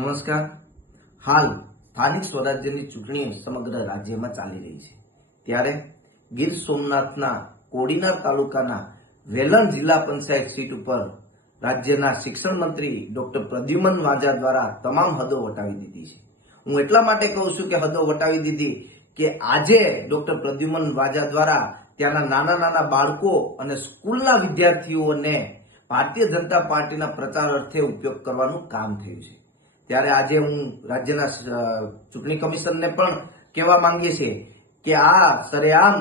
નમસ્કાર. હાલ સ્થાનિક સ્વરાજ્યની ચૂંટણી સમગ્ર રાજ્યમાં ચાલી રહી છે. ત્યારે ગીર સોમનાથના કોડીનાર તાલુકાના વેલણ જિલ્લા પંચાયત સીટ ઉપર રાજ્યના શિક્ષણ મંત્રી ડોક્ટર પ્રદ્યુમન વાજા દ્વારા તમામ હદો વટાવી દીધી છે. હું એટલા માટે કહું છું કે હદો વટાવી દીધી કે આજે ડોક્ટર પ્રદ્યુમન વાજા દ્વારા ત્યાંના નાના નાના બાળકો અને સ્કૂલના વિદ્યાર્થીઓને ભારતીય જનતા પાર્ટીના પ્રચાર અર્થે ઉપયોગ કરવાનું કામ થયું છે. ત્યારે આજે હું રાજ્યના ચૂંટણી કમિશનને પણ કહેવા માંગીએ છીએ કે આ સરેઆમ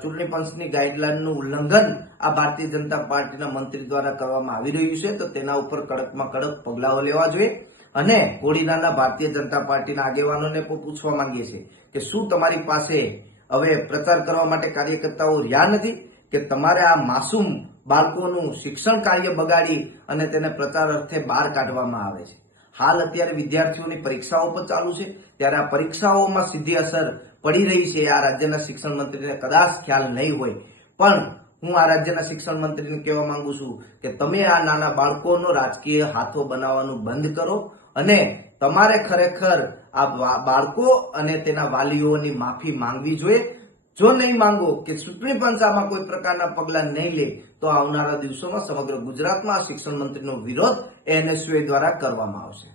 ચૂંટણી પંચની ગાઈડલાઈનનું ઉલ્લંઘન આ ભારતીય જનતા પાર્ટીના મંત્રી દ્વારા કરવામાં આવી રહ્યું છે, તો તેના ઉપર કડકમાં કડક પગલાઓ લેવા જોઈએ. અને કોડીનારના ભારતીય જનતા પાર્ટીના આગેવાનોને પણ પૂછવા માંગીએ છીએ કે શું તમારી પાસે હવે પ્રચાર કરવા માટે કાર્યકર્તાઓ રહ્યા નથી કે તમારે આ માસૂમ બાળકોનું શિક્ષણ કાર્ય બગાડી અને તેને પ્રચાર અર્થે બહાર કાઢવામાં આવે છે. હાલ અત્યારે વિદ્યાર્થીઓની પરીક્ષાઓ પણ ચાલુ છે, ત્યારે આ પરીક્ષાઓમાં સીધી અસર પડી રહી છે. આ રાજ્યના શિક્ષણ મંત્રીને કદાચ ખ્યાલ નહીં હોય, પણ હું આ રાજ્યના શિક્ષણ મંત્રીને કહેવા માંગુ છું કે તમે આ નાના બાળકોનો રાજકીય હાથો બનાવવાનું બંધ કરો અને તમારે ખરેખર આ બાળકો અને તેના વાલીઓની માફી માંગવી જોઈએ. જો નહીં માંગો કે ચૂંટણી પંચ આમાં કોઈ પ્રકારના પગલા નહીં લે તો આવનારા દિવસોમાં સમગ્ર ગુજરાતમાં શિક્ષણ મંત્રીનો વિરોધ એનએસયુઆઈ દ્વારા કરવામાં આવશે.